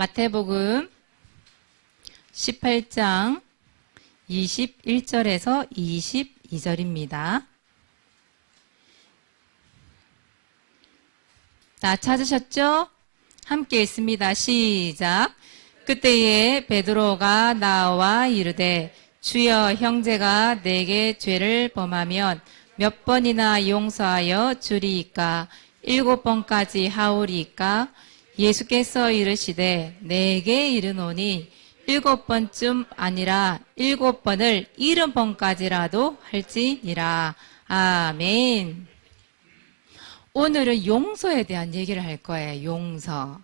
마태복음 18장 21절에서 22절입니다. 자, 찾으셨죠? 함께 읽습니다. 시작. 그때에 베드로가 나와 이르되 주여, 형제가 내게 죄를 범하면 몇 번이나 용서하여 주리이까? 7번까지 하오리이까? 예수께서 이르시되 내게 이르노니 7번쯤 아니라 7번을 70번까지라도 할지니라. 아멘. 오늘은 용서에 대한 얘기를 할 거예요. 용서.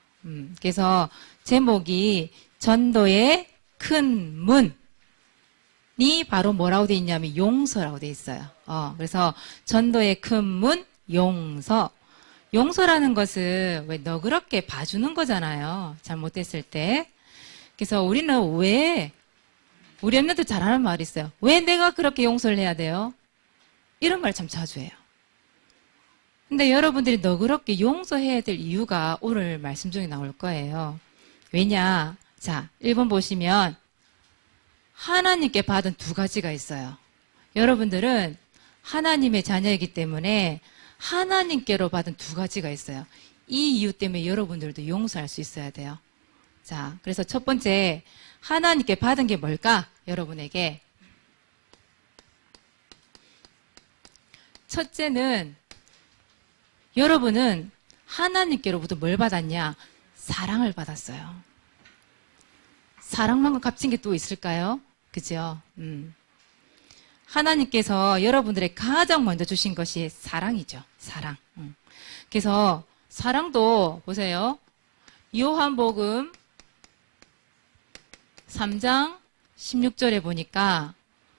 그래서 제목이 전도의 큰 문이 바로 뭐라고 돼 있냐면 용서라고 돼 있어요. 그래서 전도의 큰 문, 용서. 용서라는 것은 왜 너그럽게 봐주는 거잖아요. 잘못됐을 때. 그래서 우리는 왜, 우리 엄마도 잘하는 말이 있어요. 왜 내가 그렇게 용서를 해야 돼요? 이런 말 참 자주 해요. 근데 여러분들이 너그럽게 용서해야 될 이유가 오늘 말씀 중에 나올 거예요. 왜냐? 자, 1번 보시면 하나님께 받은 두 가지가 있어요. 여러분들은 하나님의 자녀이기 때문에 하나님께로 받은 두 가지가 있어요. 이 이유 때문에 여러분들도 용서할 수 있어야 돼요. 자, 그래서 첫 번째, 하나님께 받은 게 뭘까? 여러분에게. 첫째는, 여러분은 하나님께로부터 뭘 받았냐? 사랑을 받았어요. 사랑만큼 값진 게 또 있을까요? 그죠? 하나님께서 여러분들의 가장 먼저 주신 것이 사랑이죠. 사랑. 그래서 사랑도 보세요. 요한복음 3장 16절에 보니까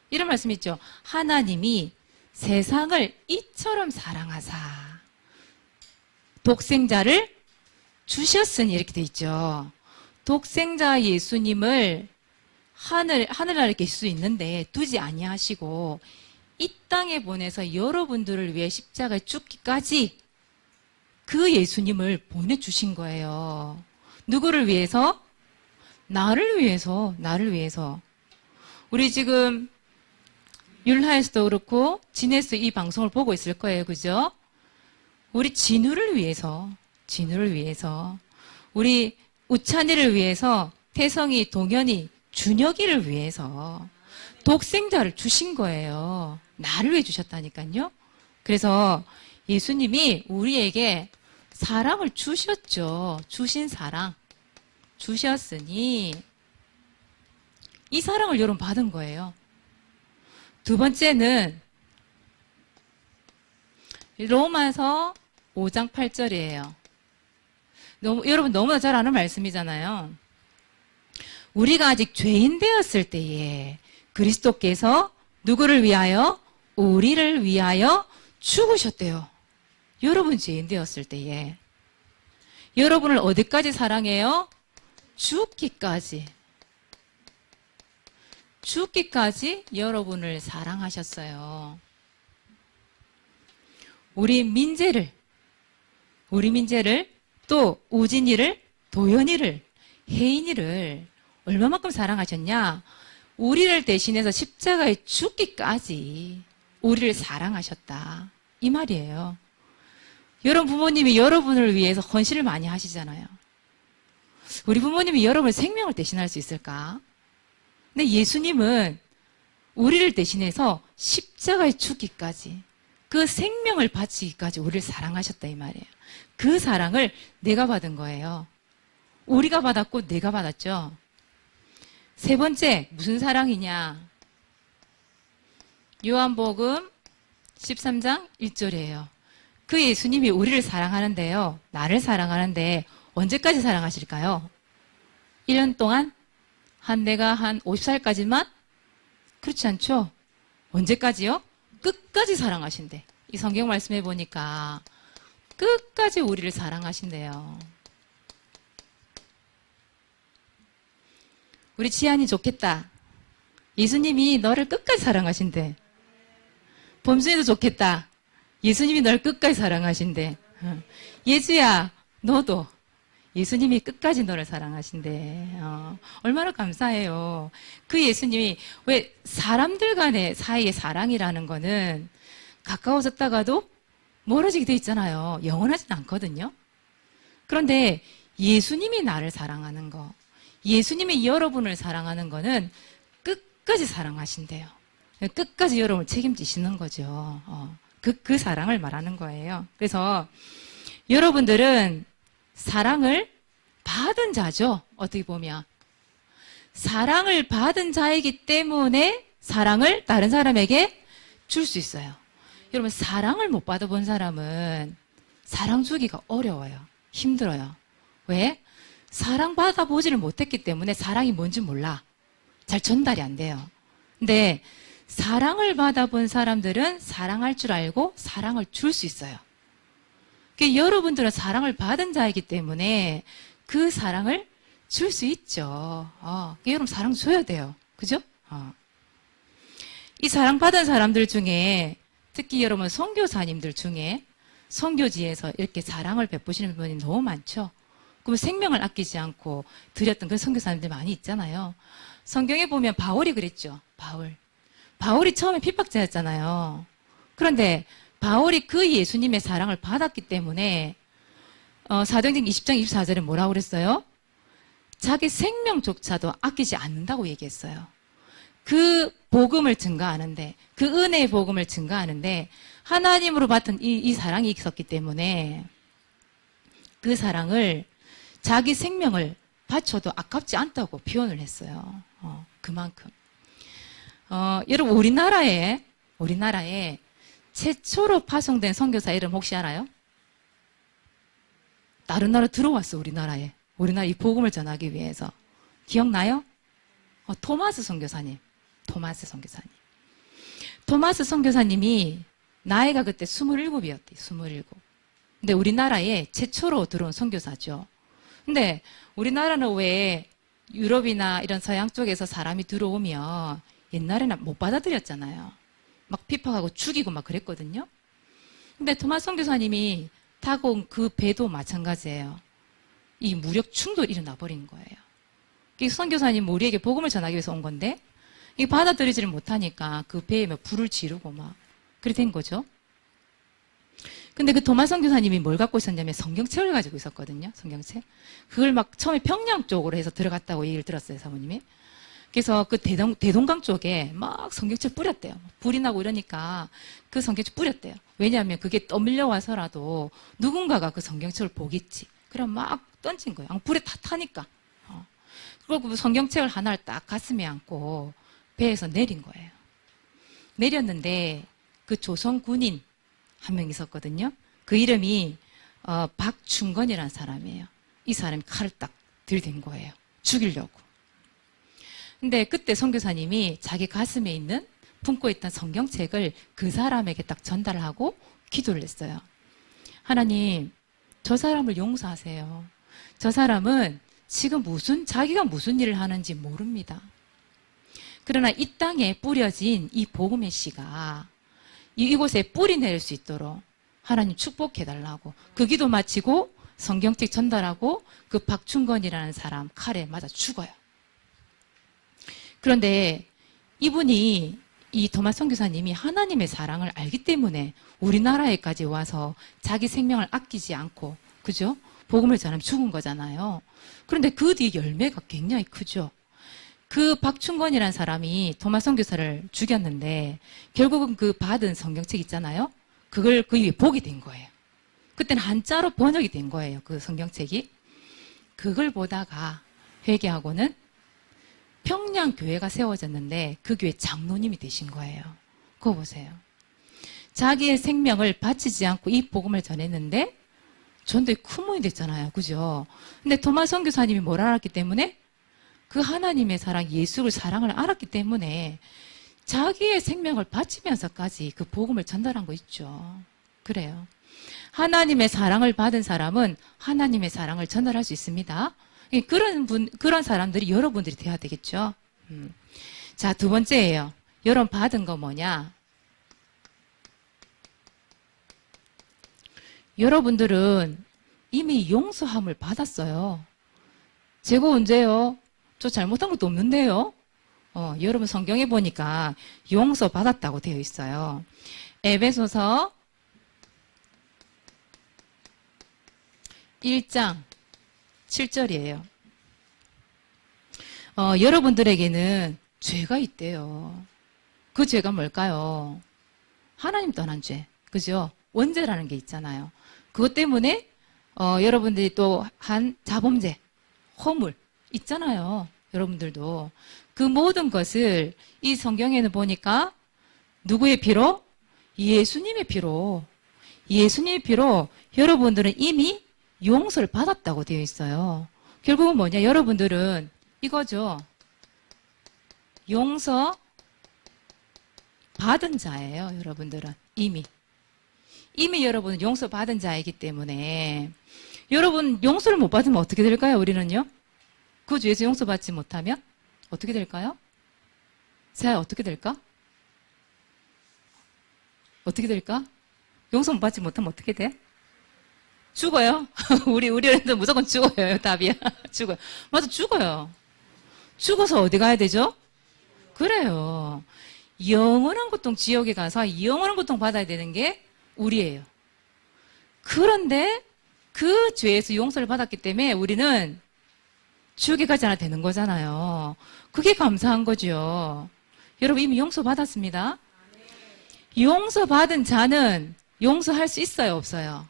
이런 말씀이 있죠. 하나님이 세상을 이처럼 사랑하사 독생자를 주셨으니, 이렇게 돼 있죠. 독생자 예수님을 하늘나라에 계실 수 있는데 두지 아니하시고 이 땅에 보내서 여러분들을 위해 십자가에 죽기까지 그 예수님을 보내주신 거예요. 누구를 위해서? 나를 위해서, 나를 위해서. 우리 지금 율하에서도 그렇고 진에서 이 방송을 보고 있을 거예요. 그죠? 우리 진우를 위해서, 진우를 위해서, 우리 우찬이를 위해서, 태성이, 동현이, 준혁이를 위해서 독생자를 주신 거예요. 나를 위해 주셨다니까요. 그래서 예수님이 우리에게 사랑을 주셨죠. 주신 사랑. 주셨으니 이 사랑을 여러분 받은 거예요. 두 번째는 로마서 5장 8절이에요. 여러분 너무나 잘 아는 말씀이잖아요. 우리가 아직 죄인 되었을 때에 그리스도께서 누구를 위하여? 우리를 위하여 죽으셨대요. 여러분 죄인 되었을 때에. 여러분을 어디까지 사랑해요? 죽기까지. 죽기까지 여러분을 사랑하셨어요. 우리 민재를 또 우진이를, 도연이를, 혜인이를 얼마만큼 사랑하셨냐? 우리를 대신해서 십자가에 죽기까지 우리를 사랑하셨다. 이 말이에요. 여러분 부모님이 여러분을 위해서 헌신을 많이 하시잖아요. 우리 부모님이 여러분의 생명을 대신할 수 있을까? 근데 예수님은 우리를 대신해서 십자가에 죽기까지, 그 생명을 바치기까지 우리를 사랑하셨다 이 말이에요. 그 사랑을 내가 받은 거예요. 우리가 받았고 내가 받았죠. 세 번째, 무슨 사랑이냐? 요한복음 13장 1절이에요. 그 예수님이 우리를 사랑하는데요. 나를 사랑하는데 언제까지 사랑하실까요? 1년 동안? 내가 한 50살까지만? 그렇지 않죠? 언제까지요? 끝까지 사랑하신대. 이 성경 말씀해 보니까 끝까지 우리를 사랑하신대요. 우리 지안이 좋겠다. 예수님이 너를 끝까지 사랑하신대. 범순이도 좋겠다. 예수님이 널 끝까지 사랑하신대. 예주야, 너도 예수님이 끝까지 너를 사랑하신대. 얼마나 감사해요. 그 예수님이 왜 사람들 간의 사이의 사랑이라는 거는 가까워졌다가도 멀어지게 돼 있잖아요. 영원하진 않거든요. 그런데 예수님이 나를 사랑하는 거, 예수님이 여러분을 사랑하는 거는 끝까지 사랑하신대요. 끝까지 여러분을 책임지시는 거죠. 그 사랑을 말하는 거예요. 그래서 여러분들은 사랑을 받은 자죠. 어떻게 보면. 사랑을 받은 자이기 때문에 사랑을 다른 사람에게 줄 수 있어요. 여러분, 사랑을 못 받아본 사람은 사랑 주기가 어려워요. 힘들어요. 왜? 사랑 받아보지를 못했기 때문에 사랑이 뭔지 몰라. 잘 전달이 안 돼요. 근데 사랑을 받아본 사람들은 사랑할 줄 알고 사랑을 줄 수 있어요. 그러니까 여러분들은 사랑을 받은 자이기 때문에 그 사랑을 줄 수 있죠. 그러니까 여러분 사랑 줘야 돼요. 그죠? 이 사랑받은 사람들 중에 특히 여러분 선교사님들 중에 선교지에서 이렇게 사랑을 베푸시는 분이 너무 많죠. 그러면 생명을 아끼지 않고 드렸던 그런 선교사님들 많이 있잖아요. 성경에 보면 바울이 그랬죠. 바울이 처음에 핍박자였잖아요. 그런데 바울이 그 예수님의 사랑을 받았기 때문에 사도행전 20장 24절에 뭐라고 그랬어요? 자기 생명조차도 아끼지 않는다고 얘기했어요. 그 복음을 증거하는데, 그 은혜의 복음을 증거하는데 하나님으로 받은 이 사랑이 있었기 때문에 그 사랑을 자기 생명을 바쳐도 아깝지 않다고 표현을 했어요. 그만큼. 여러분 우리나라에 최초로 파송된 선교사 이름 혹시 알아요? 다른 나라 들어왔어. 우리나라에. 우리나라 이 복음을 전하기 위해서. 기억나요? 토마스 선교사님. 토마스 선교사님이 나이가 그때 27이었대. 27. 근데 우리나라에 최초로 들어온 선교사죠. 근데 우리나라는 왜 유럽이나 이런 서양 쪽에서 사람이 들어오면 옛날에는 못 받아들였잖아요. 막 핍박하고 죽이고 막 그랬거든요. 근데 토마스 선교사님이 타고 온 그 배도 마찬가지예요. 이 무력 충돌이 일어나 버린 거예요. 이 선교사님 우리에게 복음을 전하기 위해서 온 건데 이 받아들이지를 못하니까 그 배에 막 불을 지르고 막 그래 된 거죠. 근데 그 토마스 선교사님이 뭘 갖고 있었냐면 성경책을 가지고 있었거든요. 성경책. 그걸 막 처음에 평양 쪽으로 해서 들어갔다고 얘기를 들었어요, 사모님이. 그래서 그 대동강 쪽에 막 성경책 뿌렸대요. 불이 나고 이러니까 그 성경책 뿌렸대요. 왜냐하면 그게 떠밀려 와서라도 누군가가 그 성경책을 보겠지. 그럼 막 던진 거예요. 불에 다 타니까. 그리고 그 성경책을 하나를 딱 가슴에 안고 배에서 내린 거예요. 내렸는데 그 조선 군인 한 명 있었거든요. 그 이름이 박충건이라는 사람이에요. 이 사람이 칼을 딱 들이댄 거예요. 죽이려고. 근데 그때 선교사님이 자기 가슴에 있는 품고 있던 성경책을 그 사람에게 딱 전달을 하고 기도를 했어요. 하나님, 저 사람을 용서하세요. 저 사람은 지금 자기가 무슨 일을 하는지 모릅니다. 그러나 이 땅에 뿌려진 이 복음의 씨가 이곳에 뿌리 내릴 수 있도록 하나님 축복해달라고 그 기도 마치고 성경책 전달하고 그 박충건이라는 사람 칼에 맞아 죽어요. 그런데 이분이 이 토마스 선교사님이 하나님의 사랑을 알기 때문에 우리나라에까지 와서 자기 생명을 아끼지 않고 그죠? 복음을 전하면 죽은 거잖아요. 그런데 그 뒤 열매가 굉장히 크죠. 그 박충건이라는 사람이 토마스 선교사를 죽였는데 결국은 그 받은 성경책 있잖아요. 그걸 그 위에 보게 된 거예요. 그때는 한자로 번역이 된 거예요. 그 성경책이. 그걸 보다가 회개하고는 평양교회가 세워졌는데 그 교회 장로님이 되신 거예요. 그거 보세요. 자기의 생명을 바치지 않고 이 복음을 전했는데 전도에 큰 모임이 됐잖아요. 그죠? 근데 토마스 선교사님이 뭘 알았기 때문에 그 하나님의 사랑, 예수를 사랑을 알았기 때문에 자기의 생명을 바치면서까지 그 복음을 전달한 거 있죠. 그래요. 하나님의 사랑을 받은 사람은 하나님의 사랑을 전달할 수 있습니다. 그런 사람들이 여러분들이 돼야 되겠죠. 자, 두 번째예요. 여러분 받은 거 뭐냐? 여러분들은 이미 용서함을 받았어요. 제가 언제요? 저 잘못한 것도 없는데요. 여러분 성경에 보니까 용서 받았다고 되어 있어요. 에베소서 1장 7절이에요. 여러분들에게는 죄가 있대요. 그 죄가 뭘까요? 하나님 떠난 죄. 그죠? 원죄라는 게 있잖아요. 그것 때문에 여러분들이 또 한 자범죄, 허물 있잖아요. 여러분들도. 그 모든 것을 이 성경에는 보니까 누구의 피로? 예수님의 피로. 예수님의 피로 여러분들은 이미 용서를 받았다고 되어 있어요. 결국은 뭐냐? 여러분들은 이거죠. 용서 받은 자예요. 여러분들은 이미 여러분은 용서 받은 자이기 때문에 여러분 용서를 못 받으면 어떻게 될까요? 우리는요. 그 죄에서 용서받지 못하면 어떻게 될까요? 자, 어떻게 될까? 어떻게 될까? 용서 못 받지 못하면 어떻게 돼? 죽어요. 우리 어른들 무조건 죽어요. 답이야. 죽어요. 맞아, 죽어요. 죽어서 어디 가야 되죠? 그래요. 영원한 고통 지옥에 가서 영원한 고통 받아야 되는 게 우리예요. 그런데 그 죄에서 용서를 받았기 때문에 우리는 지옥에 가지 않아도 되는 거잖아요. 그게 감사한 거죠. 여러분 이미 용서 받았습니다. 용서받은 자는 용서할 수 있어요, 없어요?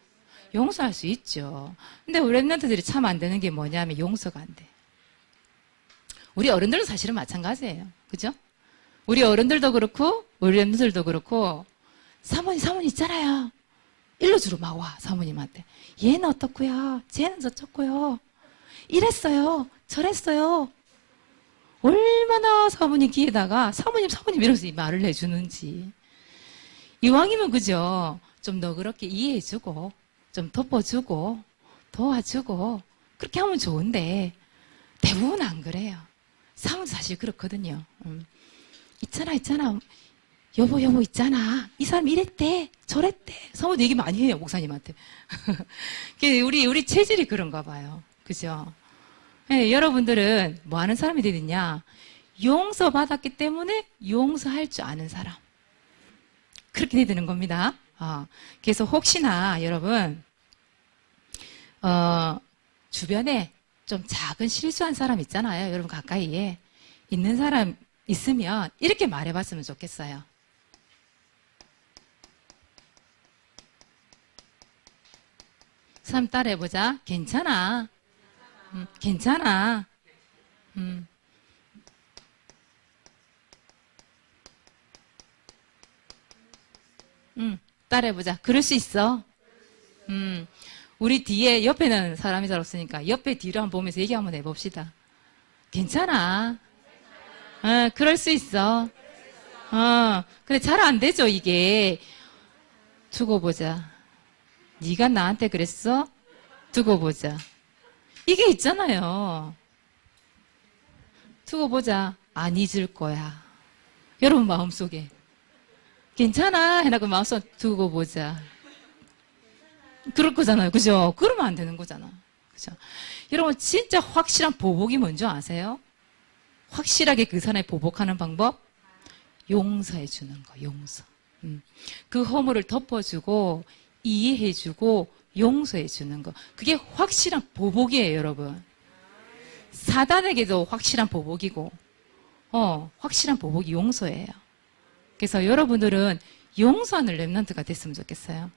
용서할 수 있죠. 근데 우리 랩런트들이 참 안 되는 게 뭐냐면 용서가 안 돼. 우리 어른들도 사실은 마찬가지예요. 그죠? 우리 어른들도 그렇고 우리 랩런트들도 그렇고 사모님 있잖아요. 일로 주로 막 와, 사모님한테. 얘는 어떻고요? 쟤는 저쩌고요? 이랬어요. 저랬어요. 얼마나 사모님 귀에다가 사모님 이러면서 이 말을 해주는지. 이왕이면 그죠? 좀 너그럽게 이해해주고 좀 덮어주고 도와주고 그렇게 하면 좋은데 대부분 안 그래요. 사모님 사실 그렇거든요. 있잖아. 여보 있잖아. 이 사람 이랬대 저랬대. 사모님 얘기 많이 해요, 목사님한테. 우리 체질이 그런가 봐요. 그죠? 네, 여러분들은 뭐 하는 사람이 되느냐? 용서받았기 때문에 용서할 줄 아는 사람. 그렇게 되는 겁니다. 그래서 혹시나 여러분 주변에 좀 작은 실수한 사람 있잖아요. 여러분 가까이에 있는 사람 있으면 이렇게 말해봤으면 좋겠어요. 사람 따라해보자. 괜찮아. 괜찮아. 따라해보자. 그럴 수 있어. 우리 뒤에 옆에는 사람이 잘 없으니까 옆에 뒤로 한번 보면서 얘기 한번 해봅시다. 괜찮아. 그럴 수 있어. 근데 잘 안 되죠, 이게. 두고 보자. 네가 나한테 그랬어? 두고 보자. 이게 있잖아요. 두고 보자. 안 잊을 거야. 여러분 마음속에. 괜찮아. 해놓고 마음속에 두고 보자. 그럴 거잖아요. 그죠? 그러면 안 되는 거잖아. 그죠? 여러분 진짜 확실한 보복이 뭔지 아세요? 확실하게 그 사람을 보복하는 방법? 용서해 주는 거. 용서. 그 허물을 덮어주고 이해해주고 용서해주는 거. 그게 확실한 보복이에요, 여러분. 사단에게도 확실한 보복이고, 확실한 보복이 용서예요. 그래서 여러분들은 용서하는 랩런트가 됐으면 좋겠어요.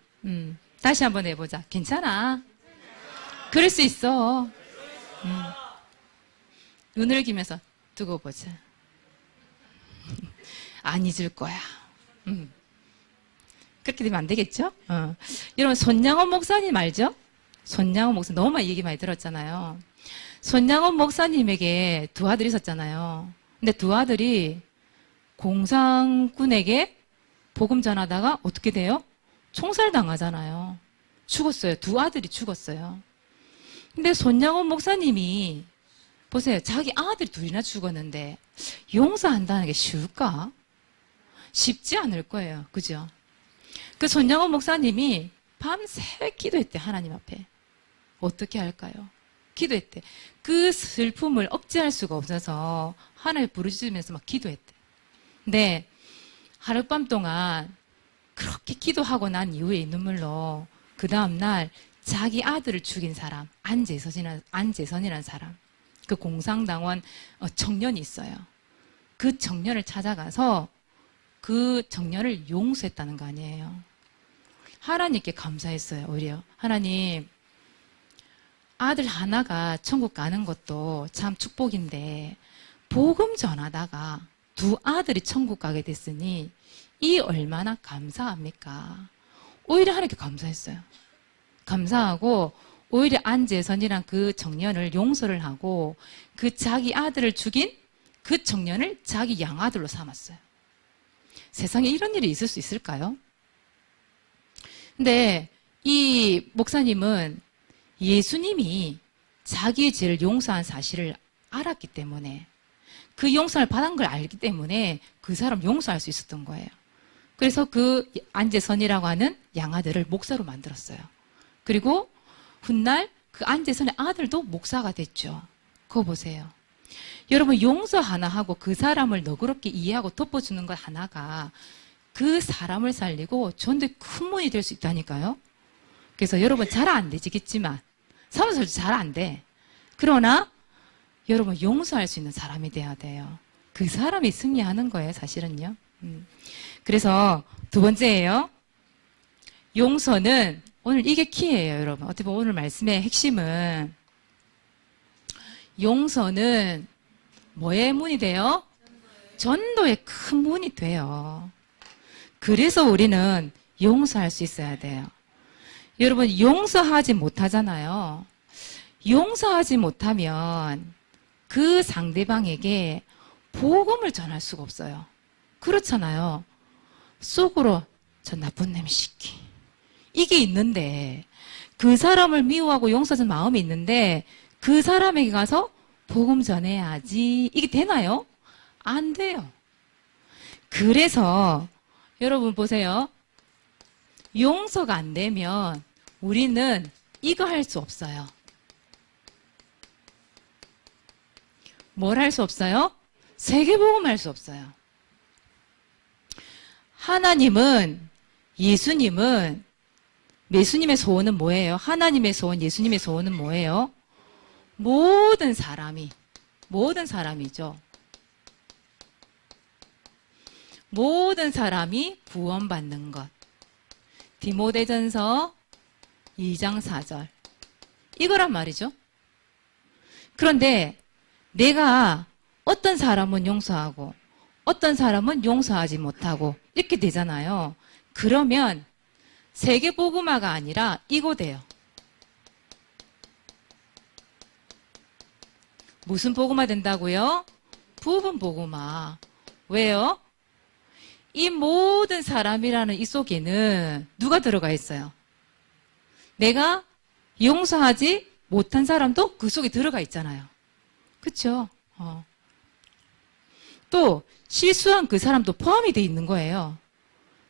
다시 한번 해보자. 괜찮아. 그럴 수 있어. 눈을 기면서 두고 보자. 안 잊을 거야. 그렇게 되면 안 되겠죠? 여러분, 손양원 목사님 알죠? 손양원 목사님, 너무 많이 얘기 많이 들었잖아요. 손양원 목사님에게 두 아들이 있었잖아요. 근데 두 아들이 공산군에게 복음 전하다가 어떻게 돼요? 총살당하잖아요. 죽었어요. 두 아들이 죽었어요. 근데 손양원 목사님이 보세요. 자기 아들이 둘이나 죽었는데 용서한다는 게 쉬울까? 쉽지 않을 거예요. 그죠? 그 손양원 목사님이 밤새 기도했대, 하나님 앞에. 어떻게 할까요? 기도했대. 그 슬픔을 억제할 수가 없어서 하나님 부르짖으면서 막 기도했대. 근데 하룻밤 동안 그렇게 기도하고 난 이후에 눈물로 그 다음날 자기 아들을 죽인 사람, 안재선이라는 사람, 그 공산당원 청년이 있어요. 그 청년을 찾아가서 그 청년을 용서했다는 거 아니에요. 하나님께 감사했어요. 오히려 하나님, 아들 하나가 천국 가는 것도 참 축복인데 복음 전하다가 두 아들이 천국 가게 됐으니 이 얼마나 감사합니까? 오히려 하나님께 감사했어요. 감사하고 오히려 안재선이란 그 청년을 용서를 하고 그 자기 아들을 죽인 그 청년을 자기 양아들로 삼았어요. 세상에 이런 일이 있을 수 있을까요? 근데 이 목사님은 예수님이 자기의 죄를 용서한 사실을 알았기 때문에, 그 용서를 받은 걸 알기 때문에 그 사람 용서할 수 있었던 거예요. 그래서 그 안재선이라고 하는 양아들을 목사로 만들었어요. 그리고 훗날 그 안재선의 아들도 목사가 됐죠. 그거 보세요. 여러분, 용서 하나 하고 그 사람을 너그럽게 이해하고 덮어주는 것 하나가 그 사람을 살리고 전도의 큰 문이 될 수 있다니까요. 그래서 여러분, 잘 안 되지겠지만 사무실도 잘 안 돼. 그러나 여러분, 용서할 수 있는 사람이 돼야 돼요. 그 사람이 승리하는 거예요, 사실은요. 그래서 두 번째예요. 용서는, 오늘 이게 키예요, 여러분. 어떻게 보면 오늘 말씀의 핵심은, 용서는 뭐의 문이 돼요? 전도의 큰 문이 돼요. 그래서 우리는 용서할 수 있어야 돼요. 여러분, 용서하지 못하잖아요. 용서하지 못하면 그 상대방에게 복음을 전할 수가 없어요. 그렇잖아요. 속으로 저 나쁜 놈시키, 이게 있는데, 그 사람을 미워하고 용서하는 마음이 있는데 그 사람에게 가서 복음 전해야지, 이게 되나요? 안 돼요. 그래서 여러분 보세요. 용서가 안 되면 우리는 이거 할 수 없어요. 뭘 할 수 없어요? 세계복음 할 수 없어요. 하나님은, 예수님은, 예수님의 소원은 뭐예요? 하나님의 소원, 예수님의 소원은 뭐예요? 모든 사람이죠. 모든 사람이 구원받는 것. 디모데전서 2장 4절. 이거란 말이죠. 그런데 내가 어떤 사람은 용서하고 어떤 사람은 용서하지 못하고 이렇게 되잖아요. 그러면 세계복음화가 아니라 이거 돼요. 무슨 복음화 된다고요? 부분 복음화. 왜요? 이 모든 사람이라는 이 속에는 누가 들어가 있어요? 내가 용서하지 못한 사람도 그 속에 들어가 있잖아요. 그렇죠? 또 실수한 그 사람도 포함이 돼 있는 거예요.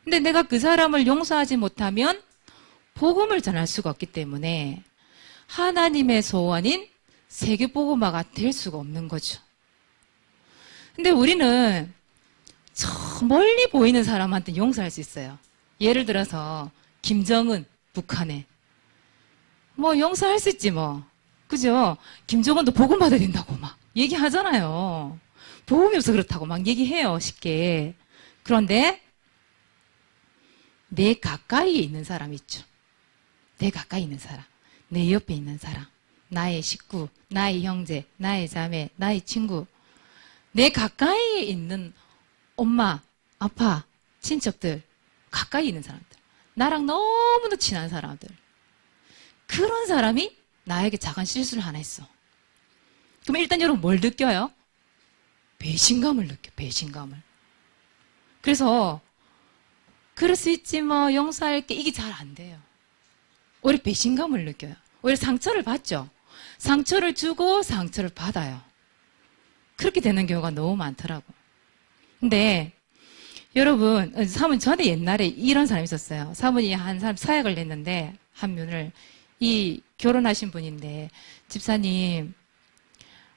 근데 내가 그 사람을 용서하지 못하면 복음을 전할 수가 없기 때문에 하나님의 소원인 세계복음화가 될 수가 없는 거죠. 근데 우리는 저 멀리 보이는 사람한테 용서할 수 있어요. 예를 들어서 김정은, 북한에 뭐 용서할 수 있지 뭐. 그죠? 김정은도 복음 받아야 된다고 막 얘기하잖아요. 복음이 없어 그렇다고 막 얘기해요, 쉽게. 그런데 내 가까이에 있는 사람 있죠. 내 가까이 있는 사람, 내 옆에 있는 사람, 나의 식구, 나의 형제, 나의 자매, 나의 친구, 내 가까이에 있는 엄마, 아빠, 친척들, 가까이 있는 사람들, 나랑 너무나 친한 사람들, 그런 사람이 나에게 작은 실수를 하나 했어. 그럼 일단 여러분 뭘 느껴요? 배신감을 느껴, 배신감을. 그래서 그럴 수 있지 뭐, 용서할게, 이게 잘 안 돼요. 오히려 배신감을 느껴요. 오히려 상처를 받죠. 상처를 주고 상처를 받아요. 그렇게 되는 경우가 너무 많더라고. 근데 여러분, 사모님 전에 옛날에 이런 사람이 있었어요. 사모님이 한 사람 사약을 냈는데 한 면을 이 결혼하신 분인데 집사님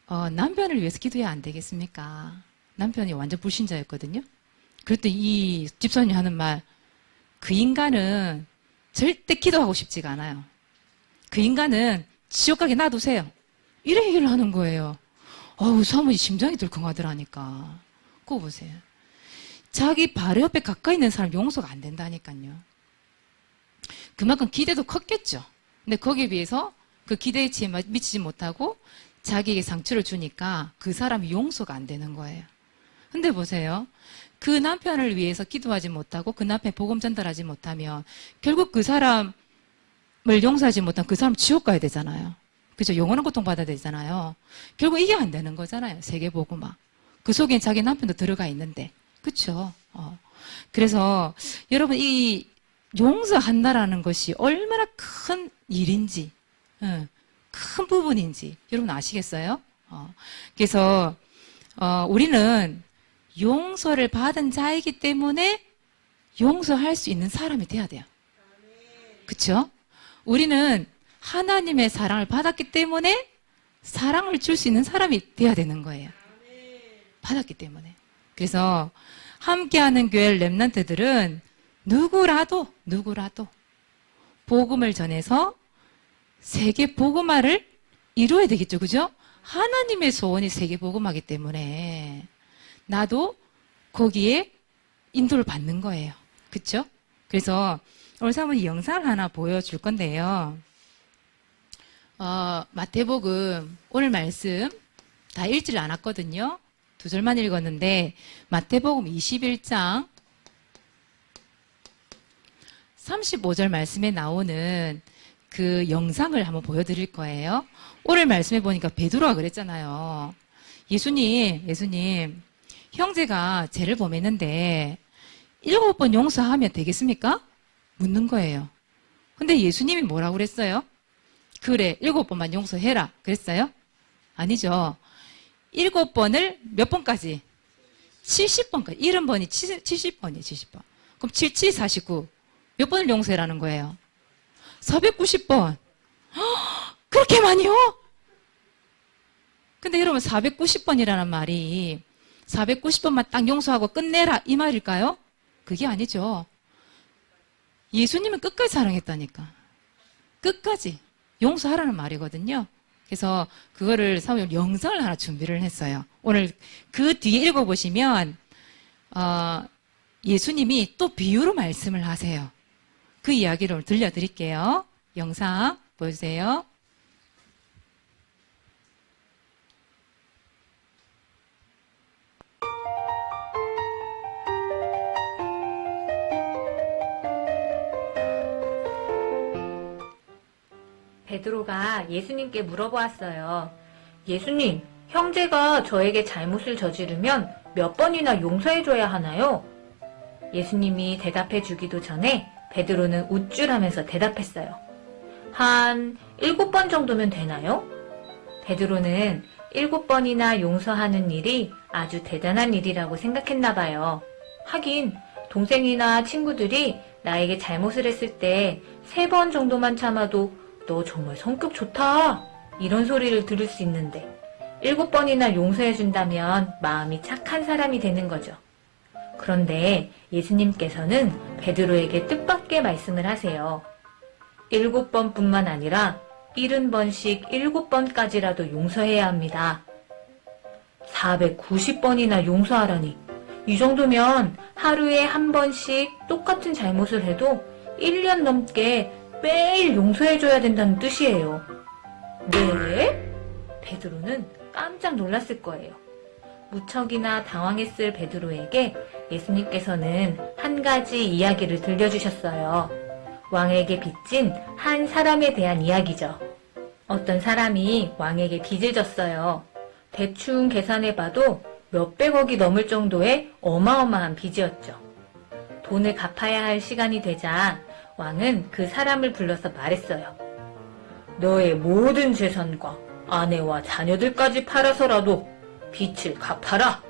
남편을 위해서 기도해야 안 되겠습니까? 남편이 완전 불신자였거든요. 그랬더니 이 집사님 하는 말, 그 인간은 절대 기도하고 싶지가 않아요. 그 인간은 지옥 가게 놔두세요. 이래 얘기를 하는 거예요. 사모님 심장이 덜컹하더라니까. 그거 보세요. 자기 바로 옆에 가까이 있는 사람 용서가 안 된다니까요. 그만큼 기대도 컸겠죠. 근데 거기에 비해서 그 기대치에 미치지 못하고 자기에게 상처를 주니까 그 사람이 용서가 안 되는 거예요. 근데 보세요. 그 남편을 위해서 기도하지 못하고 그 남편에 복음 전달하지 못하면 결국 그 사람을 용서하지 못하면 그 사람 지옥 가야 되잖아요. 그죠? 영원한 고통 받아야 되잖아요. 결국 이게 안 되는 거잖아요. 세계복음화. 그 속엔 자기 남편도 들어가 있는데. 그쵸? 그래서 여러분 이 용서한다라는 것이 얼마나 큰 일인지, 큰 부분인지 여러분 아시겠어요? 그래서 우리는 용서를 받은 자이기 때문에 용서할 수 있는 사람이 돼야 돼요. 그쵸? 우리는 하나님의 사랑을 받았기 때문에 사랑을 줄 수 있는 사람이 돼야 되는 거예요. 받았기 때문에. 그래서 함께하는 교회 렘넌트들은 누구라도 복음을 전해서 세계 복음화를 이루어야 되겠죠. 그죠? 하나님의 소원이 세계 복음화이기 때문에 나도 거기에 인도를 받는 거예요. 그렇죠? 그래서 오늘 사모님 영상을 하나 보여줄 건데요. 마태복음 오늘 말씀 다 읽질 않았거든요. 2절만 읽었는데 마태복음 21장 35절 말씀에 나오는 그 영상을 한번 보여드릴 거예요. 오늘 말씀해 보니까 베드로가 그랬잖아요. 예수님, 형제가 죄를 범했는데 7번 용서하면 되겠습니까? 묻는 거예요. 근데 예수님이 뭐라고 그랬어요? 그래, 7번만 용서해라. 그랬어요? 아니죠. 7번을 몇 번까지? 70번까지. 70번이 70번이에요, 70번. 그럼 77, 49. 몇 번을 용서해라는 거예요? 490번. 그렇게 많이요? 근데 여러분 490번이라는 말이 490번만 딱 용서하고 끝내라 이 말일까요? 그게 아니죠. 예수님은 끝까지 사랑했다니까. 끝까지 용서하라는 말이거든요. 그래서 그거를 사모님 영상을 하나 준비를 했어요. 오늘 그 뒤에 읽어보시면 예수님이 또 비유로 말씀을 하세요. 그 이야기를 들려드릴게요. 영상 보여주세요. 베드로가 예수님께 물어보았어요. 예수님, 형제가 저에게 잘못을 저지르면 몇 번이나 용서해줘야 하나요? 예수님이 대답해 주기도 전에 베드로는 우쭐하면서 대답했어요. 한 7번 정도면 되나요? 베드로는 7번이나 용서하는 일이 아주 대단한 일이라고 생각했나 봐요. 하긴 동생이나 친구들이 나에게 잘못을 했을 때 3번 정도만 참아도 너 정말 성격 좋다 이런 소리를 들을 수 있는데 7번이나 용서해준다면 마음이 착한 사람이 되는 거죠. 그런데 예수님께서는 베드로에게 뜻밖의 말씀을 하세요. 7번뿐만 아니라 70번씩 7번까지라도 용서해야 합니다. 490번이나 용서하라니. 이 정도면 하루에 한 번씩 똑같은 잘못을 해도 1년 넘게 매일 용서해줘야 된다는 뜻이에요. 네? 베드로는 깜짝 놀랐을 거예요. 무척이나 당황했을 베드로에게 예수님께서는 한 가지 이야기를 들려주셨어요. 왕에게 빚진 한 사람에 대한 이야기죠. 어떤 사람이 왕에게 빚을 졌어요. 대충 계산해봐도 몇백억이 넘을 정도의 어마어마한 빚이었죠. 돈을 갚아야 할 시간이 되자 왕은 그 사람을 불러서 말했어요. 너의 모든 재산과 아내와 자녀들까지 팔아서라도 빚을 갚아라.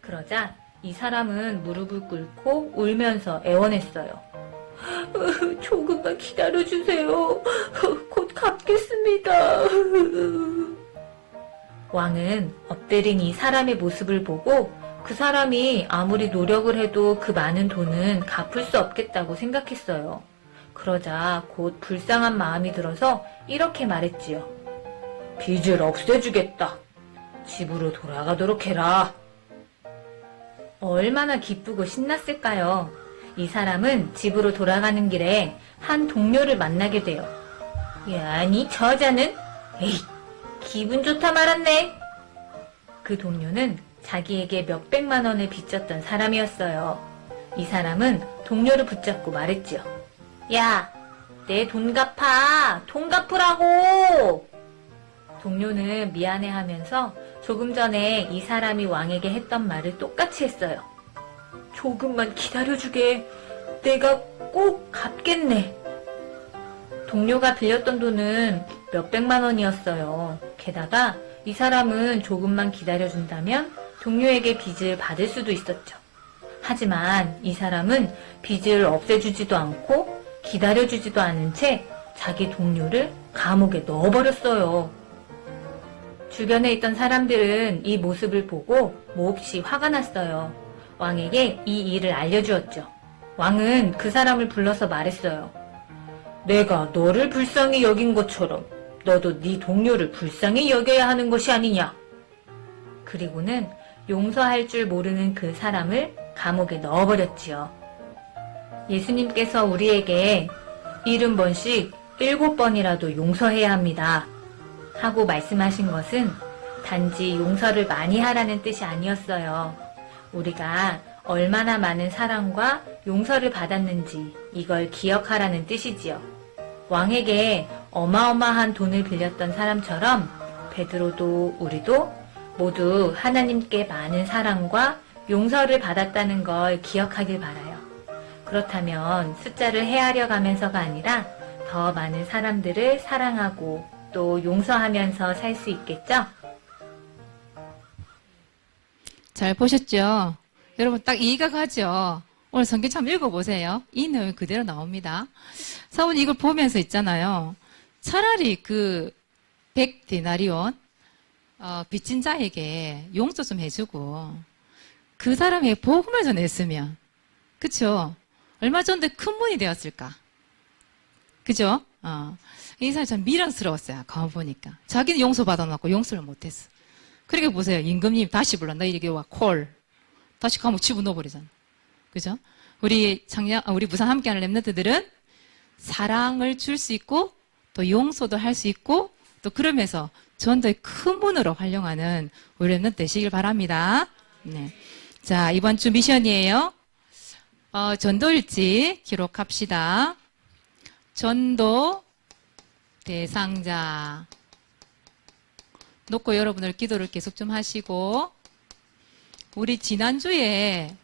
그러자 이 사람은 무릎을 꿇고 울면서 애원했어요. 조금만 기다려주세요. 곧 갚겠습니다. 왕은 엎드린 이 사람의 모습을 보고 그 사람이 아무리 노력을 해도 그 많은 돈은 갚을 수 없겠다고 생각했어요. 그러자 곧 불쌍한 마음이 들어서 이렇게 말했지요. 빚을 없애주겠다. 집으로 돌아가도록 해라. 얼마나 기쁘고 신났을까요? 이 사람은 집으로 돌아가는 길에 한 동료를 만나게 돼요. 야니 저 여자는? 에이, 기분 좋다 말았네. 그 동료는 자기에게 몇백만 원을 빚졌던 사람이었어요. 이 사람은 동료를 붙잡고 말했지요. 야, 내 돈 갚아. 돈 갚으라고. 동료는 미안해하면서 조금 전에 이 사람이 왕에게 했던 말을 똑같이 했어요. 조금만 기다려주게. 내가 꼭 갚겠네. 동료가 빌렸던 돈은 몇백만 원이었어요. 게다가 이 사람은 조금만 기다려준다면 동료에게 빚을 받을 수도 있었죠. 하지만 이 사람은 빚을 없애주지도 않고 기다려주지도 않은 채 자기 동료를 감옥에 넣어버렸어요. 주변에 있던 사람들은 이 모습을 보고 몹시 화가 났어요. 왕에게 이 일을 알려주었죠. 왕은 그 사람을 불러서 말했어요. 내가 너를 불쌍히 여긴 것처럼 너도 네 동료를 불쌍히 여겨야 하는 것이 아니냐. 그리고는 용서할 줄 모르는 그 사람을 감옥에 넣어버렸지요. 예수님께서 우리에게 70번씩 7번이라도 용서해야 합니다. 하고 말씀하신 것은 단지 용서를 많이 하라는 뜻이 아니었어요. 우리가 얼마나 많은 사랑과 용서를 받았는지 이걸 기억하라는 뜻이지요. 왕에게 어마어마한 돈을 빌렸던 사람처럼 베드로도 우리도 모두 하나님께 많은 사랑과 용서를 받았다는 걸 기억하길 바라요. 그렇다면 숫자를 헤아려 가면서가 아니라 더 많은 사람들을 사랑하고 또 용서하면서 살 수 있겠죠? 잘 보셨죠? 여러분 딱 이해가 가죠? 오늘 성경 참 읽어보세요. 이 내용이 그대로 나옵니다. 사울이 이걸 보면서 있잖아요. 차라리 그 100데나리온 빚진 자에게 용서 좀 해주고 그 사람에게 복음을 전했으면, 그쵸? 얼마 전에 큰 분이 되었을까? 그죠? 이 사람이 참 미련스러웠어요. 가만 보니까. 자기는 용서받아놓고 용서를 못했어. 그러니까 보세요. 임금님 다시 불러. 나 이렇게 와, 콜. 다시 감옥 집어넣어버리잖아. 그죠? 우리 부산 함께하는 랩런트들은 사랑을 줄 수 있고, 또 용서도 할 수 있고, 또 그러면서 전도의 큰 분으로 활용하는 우리 랩런트 되시길 바랍니다. 네. 자, 이번 주 미션이에요. 전도일지 기록합시다. 전도 대상자 놓고 여러분들 기도를 계속 좀 하시고, 우리 지난주에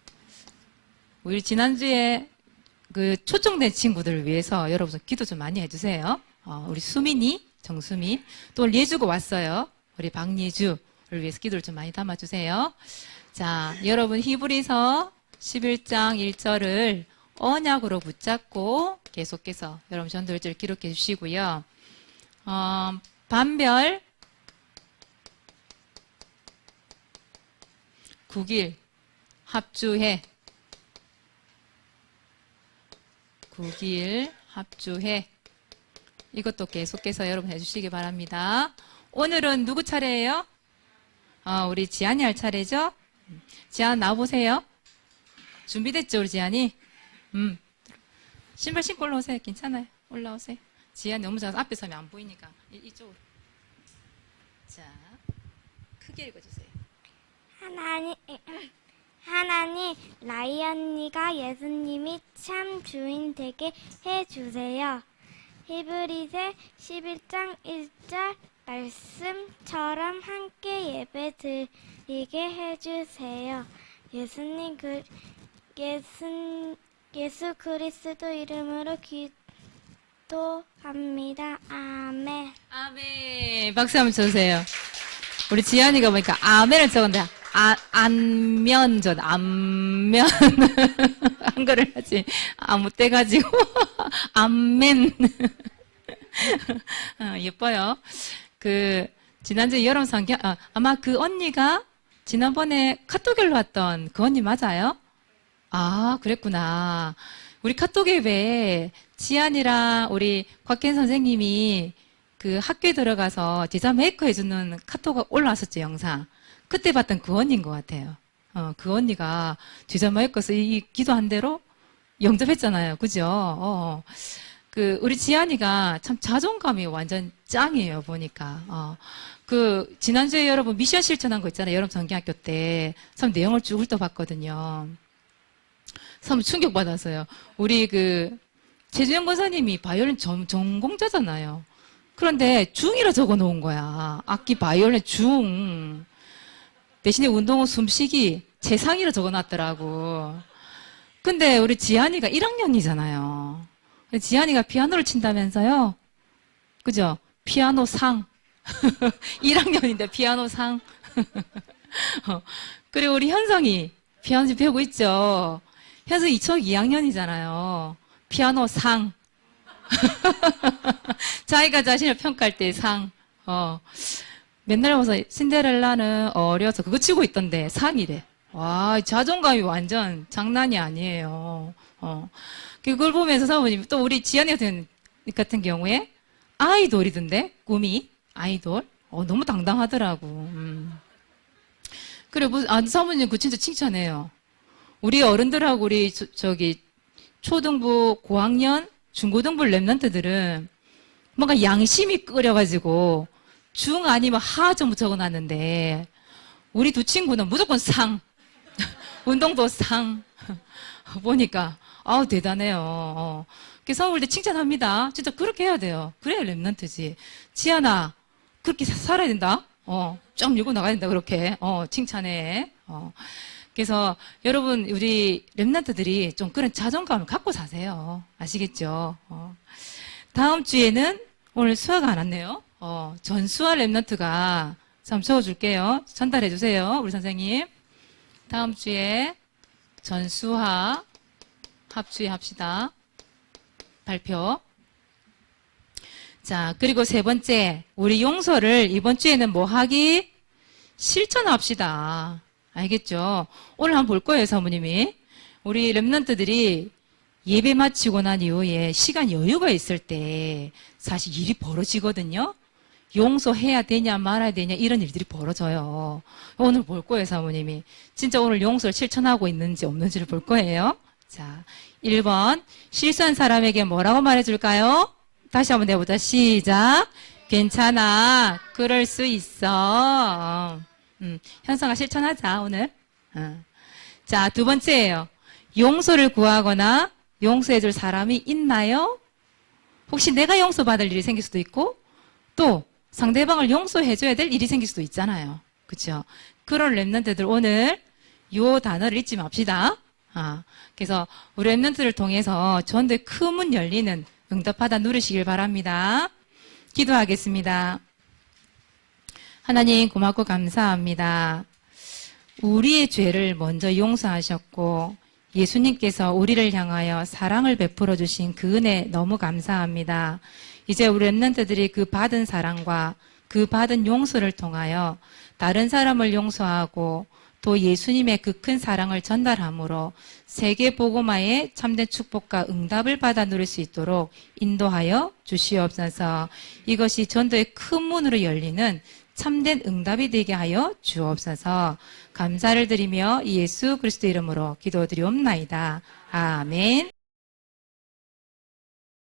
그 초청된 친구들을 위해서 여러분 기도 좀 많이 해주세요. 우리 수민이, 정수민, 또 예주가 왔어요. 우리 박예주를 위해서 기도를 좀 많이 담아주세요. 자, 여러분 히브리서 11장 1절을 언약으로 붙잡고 계속해서 여러분 전도일지를 기록해 주시고요. 반별 9일 합주해 9일 합주해 이것도 계속해서 여러분 해주시기 바랍니다. 오늘은 누구 차례예요? 우리 지안이 할 차례죠? 지안 나와보세요. 준비됐죠 우리 지안이? 신발 신고 올라오세요. 괜찮아요. 올라오세요. 지안이 너무 작아서 앞에 서면 안 보이니까 이쪽으로. 자, 크게 읽어주세요. 하나님, 라이언니가 예수님이 참 주인 되게 해주세요. 히브리서 11장 1절 말씀처럼 함께 예배 드리게 해주세요. 예수 그리스도 이름으로 기도합니다. 아멘. 아멘. 박수 한번 쳐주세요. 우리 지안이가 보니까 아멘을 적었는데 안면전, 안면. 한글을 하지. 아무 때 가지고. 안면. 예뻐요. 지난주에 여름 상경, 아마 그 언니가 지난번에 카톡으로 왔던 그 언니 맞아요? 아, 그랬구나. 우리 카톡 앱에 지안이랑 우리 곽현 선생님이 그 학교에 들어가서 디자인 메이커 해주는 카톡가 올라왔었죠, 영상. 그때 봤던 그 언니인 것 같아요. 그 언니가 디자인 메이커에서 이 기도한 대로 영접했잖아요. 그죠? 우리 지안이가 참 자존감이 완전 짱이에요, 보니까. 지난주에 여러분 미션 실천한 거 있잖아요. 여름 성경학교 때. 참 내용을 쭉 훑어봤거든요. 참 충격받았어요. 우리 최주영 권사님이 바이올린 전공자잖아요. 그런데 중이라 적어 놓은 거야. 악기 바이올린 중. 대신에 운동은 숨쉬기 재상이라 적어 놨더라고. 근데 우리 지안이가 1학년이잖아요. 지안이가 피아노를 친다면서요? 그죠? 피아노 상. 1학년인데 피아노 상. 그리고 우리 현성이 피아노 지금 배우고 있죠? 현성이 초등 2학년이잖아요. 피아노 상. 자기가 자신을 평가할 때 상. 맨날 보면서 신데렐라는 어려서 그거 치고 있던데 상이래. 와, 자존감이 완전 장난이 아니에요. 그걸 보면서 사모님 또 우리 지연이 같은 경우에 아이돌이던데 꿈이 아이돌. 너무 당당하더라고. 그래 사모님 그 진짜 칭찬해요. 우리 어른들하고 우리 초등부 고학년 중고등부 랩런트들은 뭔가 양심이 끓여가지고 중 아니면 하 정도 적어놨는데 우리 두 친구는 무조건 상. 운동도 상. 보니까 대단해요. 그래서 올 때 칭찬합니다. 진짜 그렇게 해야 돼요. 그래야 랩런트지. 지안아 그렇게 살아야 된다. 쫙 밀고 나가야 된다. 그렇게 칭찬해. 그래서 여러분 우리 랩런트들이 좀 그런 자존감을 갖고 사세요. 아시겠죠? 다음 주에는 오늘 수화가 안 왔네요. 전수화 랩런트가 참 적어줄게요. 전달해 주세요. 우리 선생님. 다음 주에 전수화 합주에 합시다. 발표. 자, 그리고 세 번째, 우리 용서를 이번 주에는 뭐 하기? 실천합시다. 알겠죠? 오늘 한번 볼 거예요, 사모님이. 우리 랩런트들이 예배 마치고 난 이후에 시간 여유가 있을 때 사실 일이 벌어지거든요. 용서해야 되냐 말아야 되냐 이런 일들이 벌어져요. 오늘 볼 거예요, 사모님이. 진짜 오늘 용서를 실천하고 있는지 없는지를 볼 거예요. 자, 1번 실수한 사람에게 뭐라고 말해줄까요? 다시 한번 내보자. 시작. 괜찮아. 그럴 수 있어. 현성아 실천하자 오늘. 자, 두 번째예요. 용서를 구하거나 용서해줄 사람이 있나요? 혹시 내가 용서받을 일이 생길 수도 있고 또 상대방을 용서해줘야 될 일이 생길 수도 있잖아요. 그렇죠? 그런 랩런트들 오늘 요 단어를 잊지 맙시다. 그래서 우리 랩런트를 통해서 전도의 큰 문 열리는 응답하다 누리시길 바랍니다. 기도하겠습니다. 하나님 고맙고 감사합니다. 우리의 죄를 먼저 용서하셨고 예수님께서 우리를 향하여 사랑을 베풀어 주신 그 은혜 너무 감사합니다. 이제 우리 랩런트들이 그 받은 사랑과 그 받은 용서를 통하여 다른 사람을 용서하고 또 예수님의 그 큰 사랑을 전달함으로 세계 복음화의 참된 축복과 응답을 받아 누릴 수 있도록 인도하여 주시옵소서. 이것이 전도의 큰 문으로 열리는 참된 응답이 되게 하여 주옵소서. 감사를 드리며 예수 그리스도 이름으로 기도드리옵나이다. 아멘.